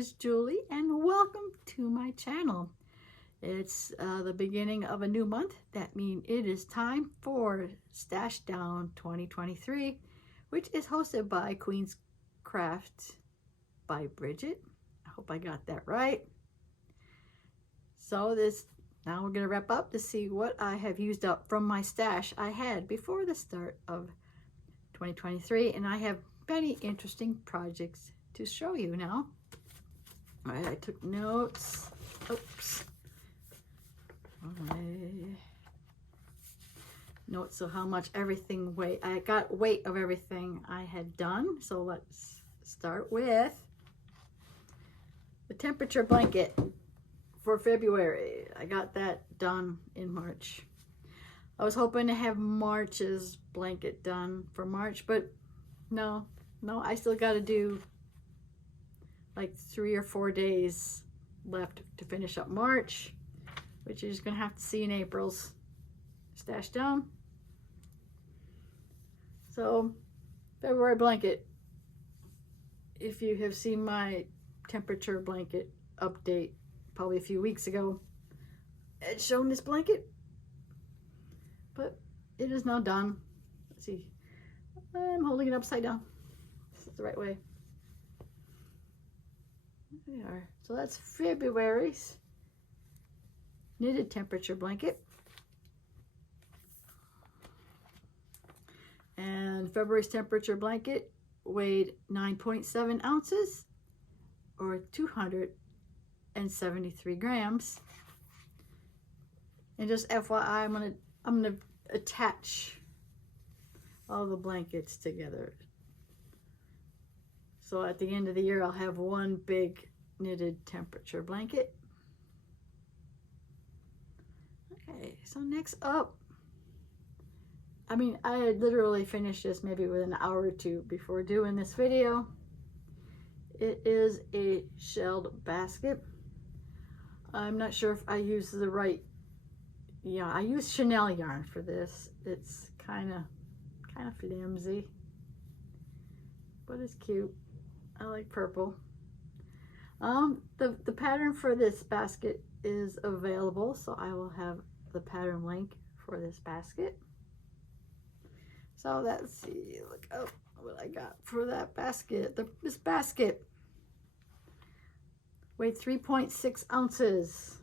is Julie and welcome to my channel. It's the beginning of a new month. That means it is time for Stash Down 2023, which is hosted by Queen's Craft by Bridget. I hope I got that right. So now we're going to wrap up to see what I have used up from my stash I had before the start of 2023, and I have many interesting projects to show you now. All right, I took notes. Oops. Okay. Notes of how much everything weighed. I got weight of everything I had done. So let's start with the temperature blanket for February. I got that done in March. I was hoping to have March's blanket done for March, but no, I still got to do like 3 or 4 days left to finish up March, which you're just gonna have to see in April's Stash Down. So February blanket, if you have seen my temperature blanket update probably a few weeks ago, it's shown this blanket, but it is now done. Let's see, I'm holding it upside down. This is the right way. There we are. So that's February's knitted temperature blanket. And February's temperature blanket weighed 9.7 ounces or 273 grams. And just FYI, I'm gonna attach all the blankets together. So at the end of the year, I'll have one big knitted temperature blanket. Okay, so next up, I had literally finished this maybe within an hour or two before doing this video. It is a shelled basket. I'm not sure if I use the right, I use Chanel yarn for this. It's kind of flimsy, but it's cute. I like purple. The pattern for this basket is available, so I will have the pattern link for this basket. So let's see, look up what I got for that basket. This basket weighed 3.6 ounces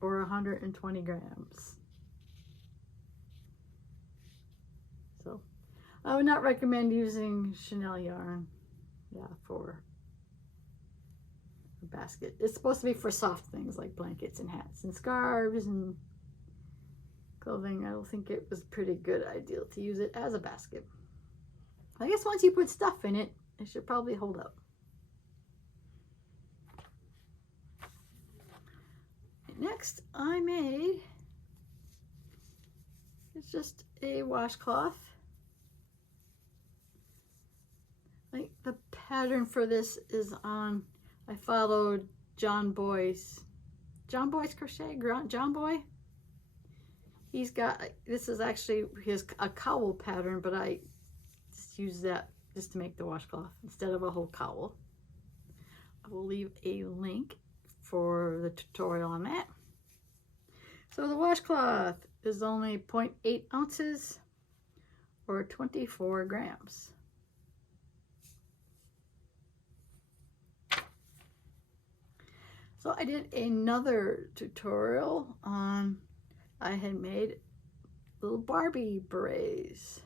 or 120 grams. So I would not recommend using Chanel yarn, for a basket. It's supposed to be for soft things like blankets and hats and scarves and clothing. I don't think it was pretty good idea to use it as a basket. I guess once you put stuff in it, it should probably hold up. Next, I made, it's just a washcloth. Like the pattern for this is on, I followed John Boy's Crochet, John Boy. He's got, this is actually a cowl pattern, but I just use that just to make the washcloth instead of a whole cowl. I will leave a link for the tutorial on that. So the washcloth is only 0.8 ounces or 24 grams. So I did another tutorial on, I had made little Barbie berets.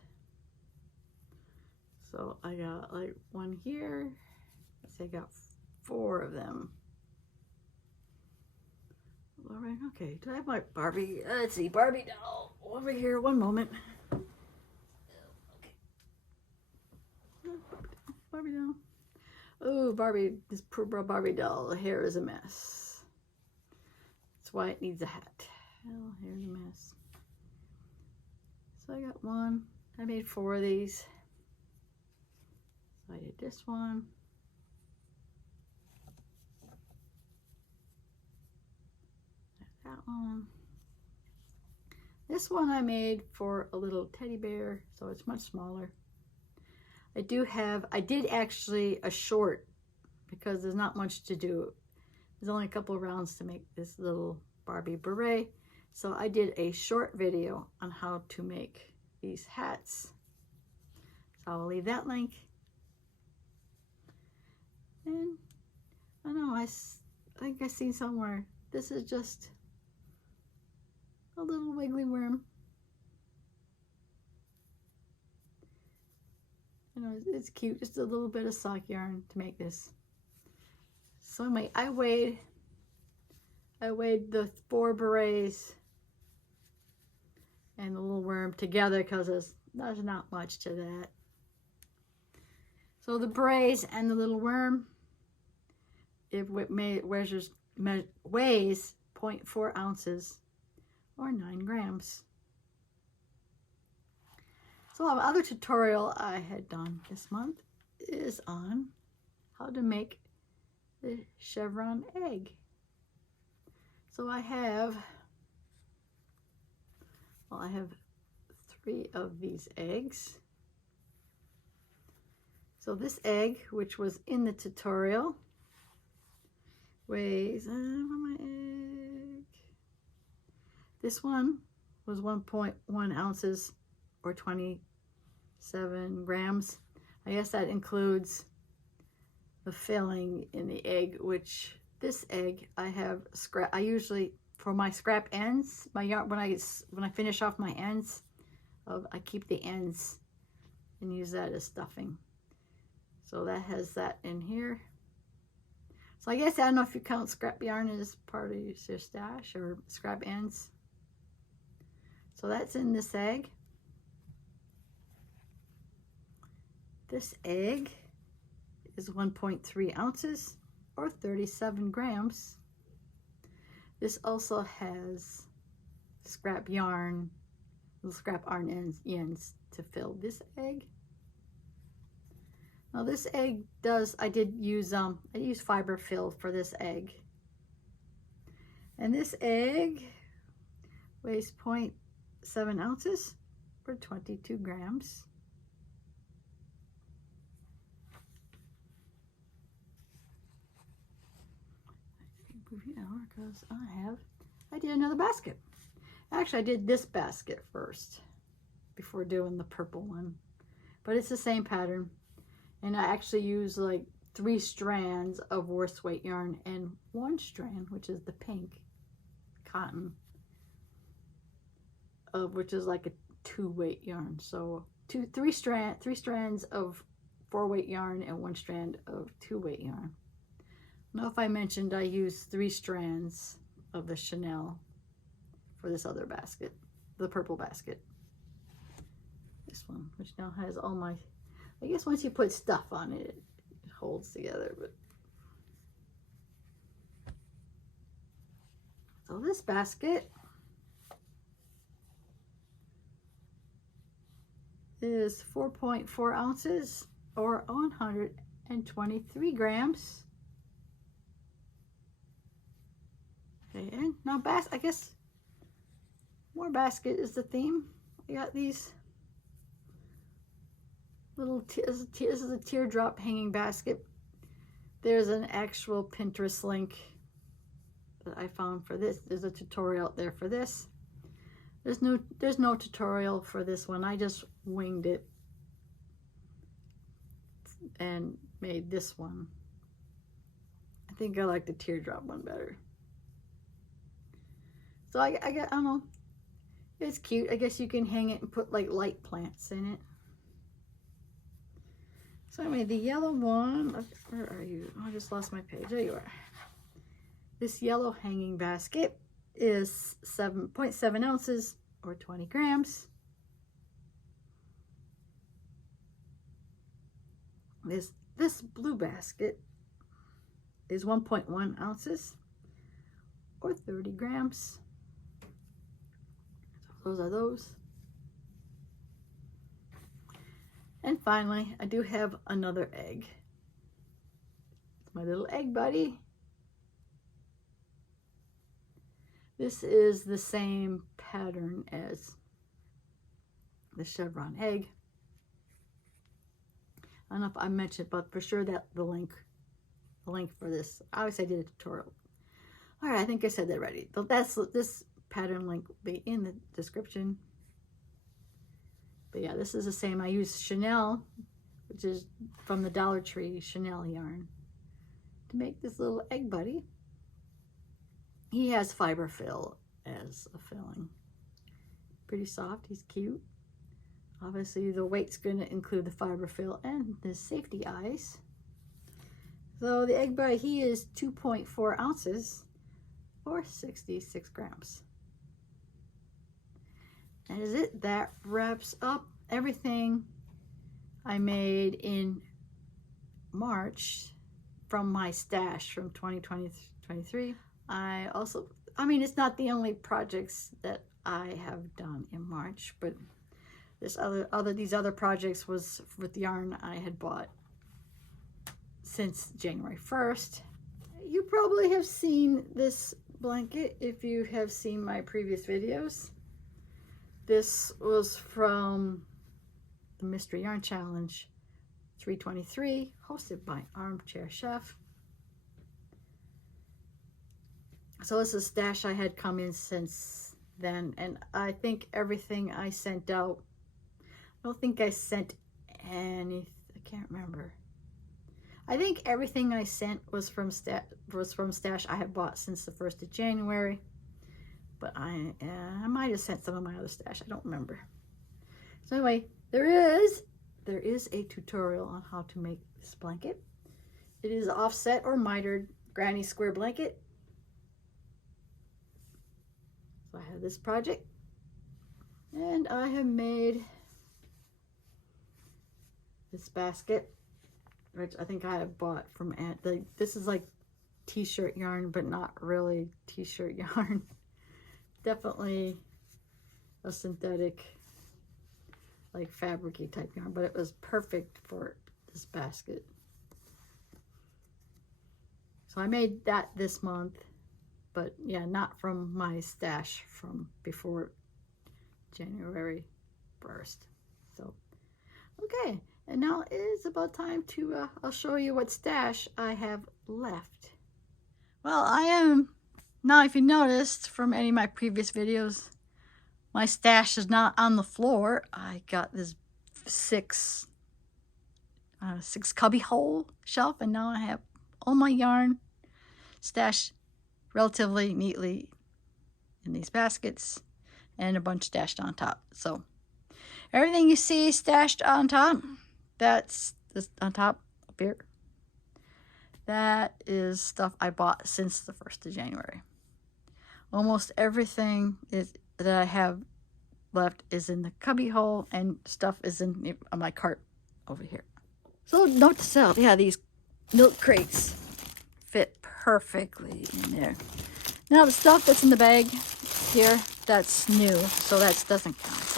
So I got like one here. I got 4 of them. All right, okay, do I have my Barbie? Let's see, Barbie doll over here. One moment. Okay. Barbie doll. Oh, Barbie, this poor Barbie doll, the hair is a mess. That's why it needs a hat. Oh, here's a mess. So I got one. I made 4 of these. So I did this one. That one. This one I made for a little teddy bear, so it's much smaller. I did actually a short because there's not much to do. There's only a couple of rounds to make this little Barbie beret. So I did a short video on how to make these hats. So I'll leave that link. And I don't know, I think I seen somewhere, this is just a little wiggly worm. You know, it's cute, just a little bit of sock yarn to make this. So anyway, I weighed the 4 berets and the little worm together because there's not much to that. So the berets and the little worm, it weighs 0.4 ounces or 9 grams. So the other tutorial I had done this month is on how to make the chevron egg. So I have 3 of these eggs. So this egg, which was in the tutorial, weighs, my egg. This one was 1.1 ounces or 27 grams. I guess that includes the filling in the egg, which this egg I have scrap. I usually, for my scrap ends, my yarn, when I finish off my ends, I keep the ends and use that as stuffing. So that has that in here. So I guess I don't know if you count scrap yarn as part of your stash or scrap ends. So that's in this egg. This egg is 1.3 ounces or 37 grams. This also has scrap yarn, little scrap yarn ends to fill this egg. Now this egg I use fiber fill for this egg. And this egg weighs 0.7 ounces or 22 grams. Because I did another basket. Actually, I did this basket first before doing the purple one, but it's the same pattern. And I actually use like 3 strands of worst weight yarn and 1 strand, which is the pink cotton, which is like a 2 weight yarn. So 3 strands of 4 weight yarn and 1 strand of 2 weight yarn. I don't know if I mentioned I used 3 strands of the Chanel for this other basket, the purple basket. This one, which now has all my, I guess once you put stuff on it, it holds together. But so this basket is 4.4 ounces or 123 grams. Okay, and now I guess more basket is the theme. I got these little, this is a teardrop hanging basket. There's an actual Pinterest link that I found for this. There's a tutorial out there for this. There's no tutorial for this one. I just winged it and made this one. I think I like the teardrop one better. So I don't know, it's cute. I guess you can hang it and put like light plants in it. So anyway, the yellow one, where are you? Oh, I just lost my page. There you are. This yellow hanging basket is 7.7 ounces or 20 grams. This blue basket is 1.1 ounces or 30 grams. Those are those. And finally, I do have another egg. It's my little egg buddy. This is the same pattern as the chevron egg. I don't know if I mentioned, but for sure that the link link for this. Obviously I did a tutorial. All right, I think I said that already. But this pattern link will be in the description. But yeah, this is the same. I use Chanel, which is from the Dollar Tree Chanel yarn, to make this little egg buddy. He has fiber fill as a filling. Pretty soft, he's cute. Obviously the weight's gonna include the fiber fill and the safety eyes. So the egg buddy, he is 2.4 ounces or 66 grams. That is it. That wraps up everything I made in March from my stash from 2023. I mean, it's not the only projects that I have done in March, but these other projects was with yarn I had bought since January 1st. You probably have seen this blanket if you have seen my previous videos. This was from the Mystery Yarn Challenge 323, hosted by Armchair Chef. So this is a stash I had come in since then, and I think everything I sent out, I don't think I sent any, I can't remember. I think everything I sent was from stash I had bought since the 1st of January. But I might have sent some of my other stash. I don't remember. So anyway, there is a tutorial on how to make this blanket. It is offset or mitered granny square blanket. So I have this project, and I have made this basket, which I think I have bought from this is like t-shirt yarn, but not really t-shirt yarn. Definitely a synthetic, like fabric-y type yarn, but it was perfect for this basket. So I made that this month, but yeah, not from my stash from before January 1st. So, okay, and now it is about time to, I'll show you what stash I have left. Well, now, if you noticed from any of my previous videos, my stash is not on the floor. I got this six cubby hole shelf, and now I have all my yarn stashed relatively neatly in these baskets and a bunch stashed on top. So everything you see stashed on top, that's this on top up here. That is stuff I bought since the 1st of January. Almost everything that I have left is in the cubby hole, and stuff is in my cart over here. So note to self, yeah, these milk crates fit perfectly in there. Now the stuff that's in the bag here, that's new, so that doesn't count.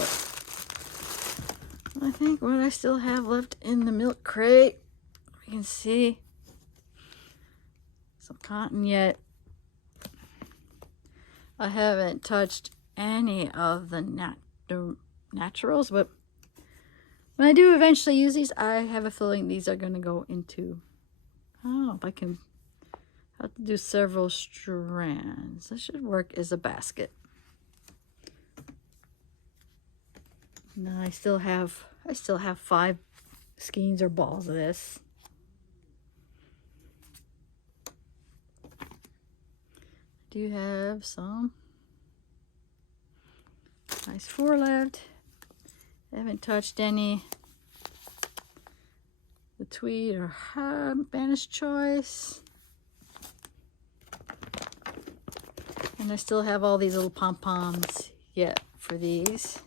But I think what I still have left in the milk crate, you can see some cotton yet. I haven't touched any of the naturals, but when I do eventually use these, I have a feeling these are going to go into, I don't know if I can, have to do several strands. This should work as a basket. Now I still have 5 skeins or balls of this. Do have some nice 4 left. I haven't touched any the tweed or Spanish choice, and I still have all these little pom-poms yet for these.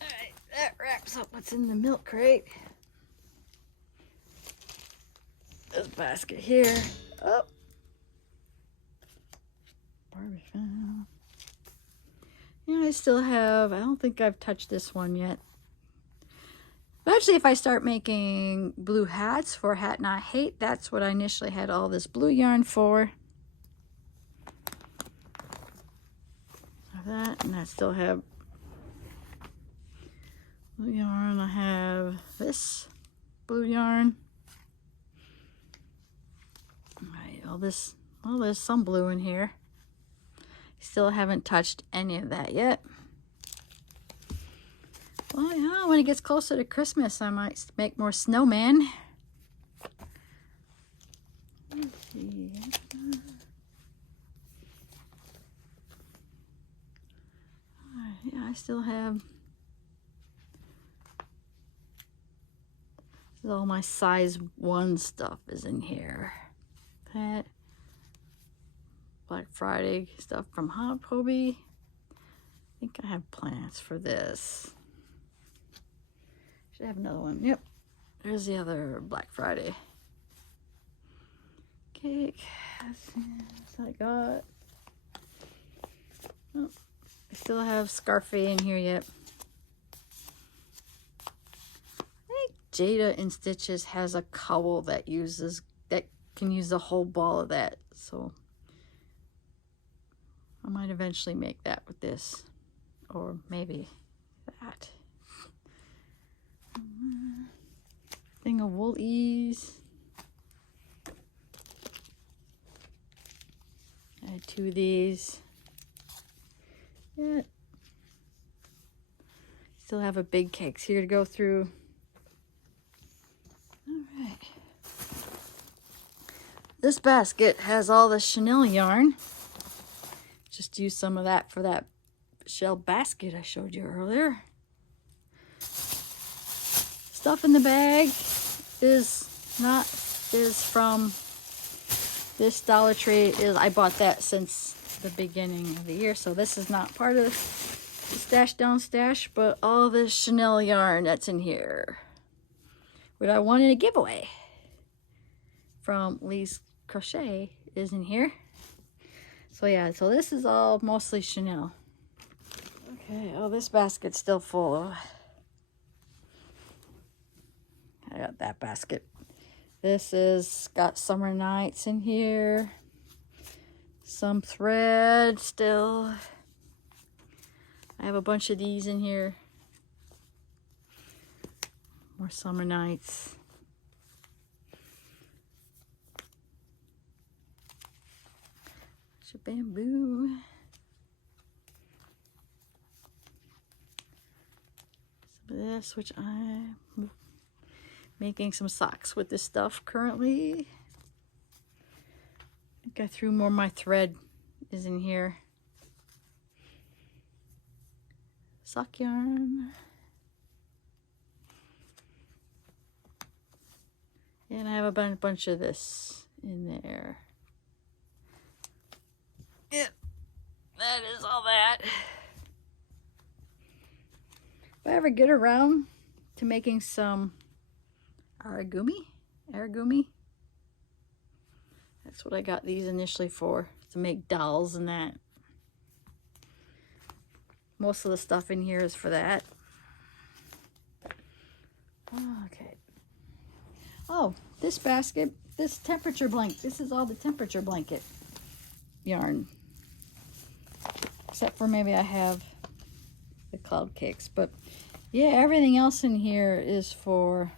All right, that wraps up what's in the milk crate. This basket here. Oh. Barbie found. Yeah, I still have, I don't think I've touched this one yet. But actually, if I start making blue hats for Hat Not Hate, that's what I initially had all this blue yarn for. That, and I still have blue yarn. I have this blue yarn. all this, well, there's some blue in here. Still haven't touched any of that yet. Well, yeah, when it gets closer to Christmas, I might make more snowmen. Let's see. Yeah, I still have all my size 1 stuff is in here. That Black Friday stuff from Hobby. I think I have plans for this. Should have another one. Yep, there's the other Black Friday cake. That's what I got. Oh, I still have Scarfie in here yet. I think Jada in Stitches has a cowl that can use the whole ball of that, so I might eventually make that with this, or maybe that. Thing of Woolies. I had 2 of these. Yeah. Still have a big cakes here to go through. All right. This basket has all the chenille yarn. Just use some of that for that shell basket I showed you earlier. Stuff in the bag is from this Dollar Tree. I bought that since the beginning of the year, so this is not part of the stash down stash, but all this chenille yarn that's in here, what I wanted a giveaway from Lee's Crochet is in here. So yeah, so this is all mostly chenille. Okay, oh, this basket's still full of. I got that basket. This is got Summer Nights in here. Some thread still. I have a bunch of these in here. More Summer Nights. Bamboo. Some of this, which I'm making some socks with this stuff currently. I think I threw more of my thread is in here. Sock yarn. And I have a bunch of this in there. Yep, that is all that. If I ever get around to making some aragumi, that's what I got these initially for, to make dolls and that. Most of the stuff in here is for that. Okay. Oh, this basket, this temperature blanket, this is all the temperature blanket yarn. Except for maybe I have the cloud cakes, but yeah, everything else in here is for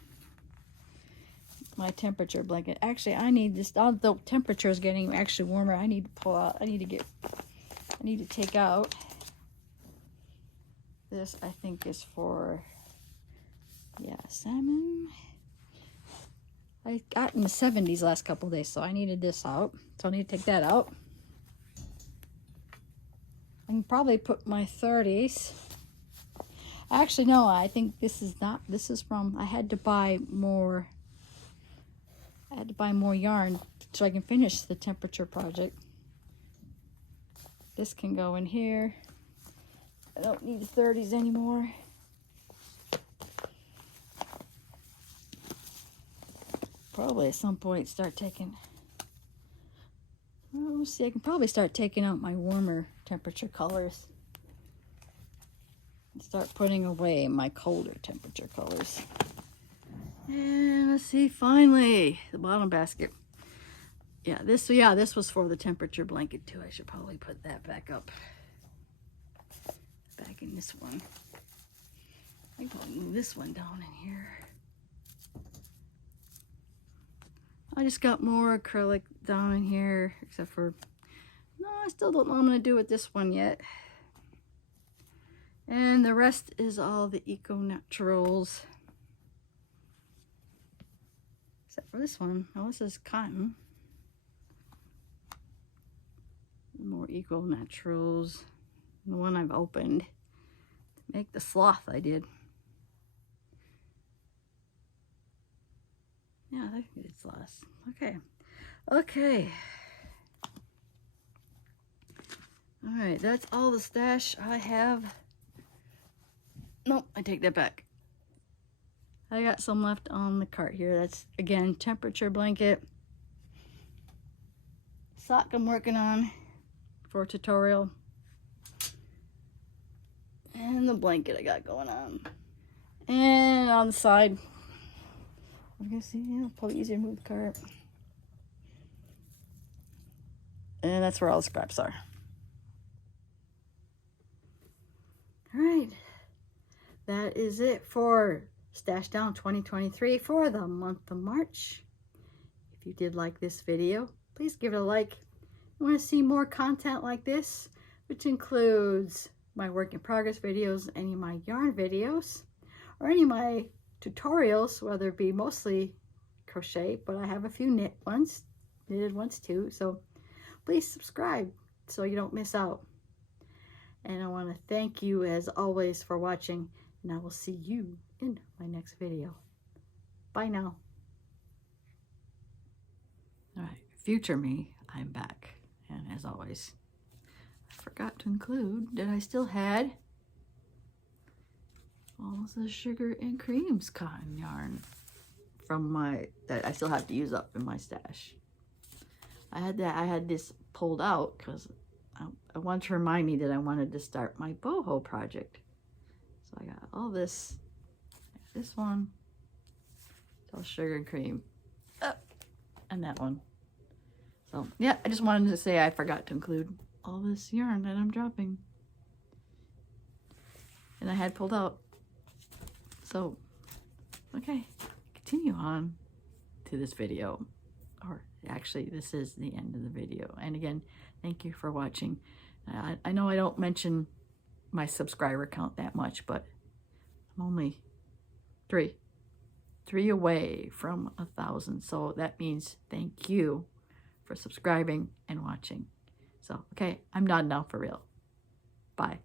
my temperature blanket. Actually, I need this, the temperature is getting actually warmer. I need to pull out, I need to take out this. I think is for, yeah, salmon. I got in the 70s last couple days, so I needed this out, so I need to take that out. I can probably put my 30s. Actually, no, I think this is not, this is from, I had to buy more yarn so I can finish the temperature project. This can go in here. I don't need the 30s anymore. Probably at some point start taking, well, we'll see, I can probably start taking out my warmer temperature colors and start putting away my colder temperature colors. And let's see, finally, the bottom basket. Yeah, this was for the temperature blanket too. I should probably put that back up. Back in this one. I can probably move this one down in here. I just got more acrylic down in here, except for, no, I still don't know what I'm going to do with this one yet. And the rest is all the Eco Naturals. Except for this one. Oh, this is cotton. More Eco Naturals. The one I've opened to make the sloth I did. Yeah, I think it's sloth. Okay. Okay. Alright, that's all the stash I have. Nope, I take that back. I got some left on the cart here. That's, again, temperature blanket. Sock I'm working on for a tutorial. And the blanket I got going on. And on the side, I'm gonna see, yeah, probably easier to move the cart. And that's where all the scraps are. Alright, that is it for Stash Down 2023 for the month of March. If you did like this video, please give it a like. If you want to see more content like this, which includes my work in progress videos, any of my yarn videos, or any of my tutorials, whether it be mostly crochet, but I have a few knitted ones too, so please subscribe so you don't miss out. And I want to thank you as always for watching, and I will see you in my next video. Bye now. Alright, future me, I'm back. And as always, I forgot to include that I still had all the sugar and creams cotton yarn from that I still have to use up in my stash. I had this pulled out because I wanted to remind me that I wanted to start my boho project. So I got all this one, it's all sugar and cream, and that one. So yeah, I just wanted to say I forgot to include all this yarn that I'm dropping. And I had pulled out. So, okay, continue on to this video. Or actually, this is the end of the video. And again, thank you for watching. I know I don't mention my subscriber count that much, but I'm only three away from 1,000. So that means thank you for subscribing and watching. So, okay, I'm done now for real. Bye.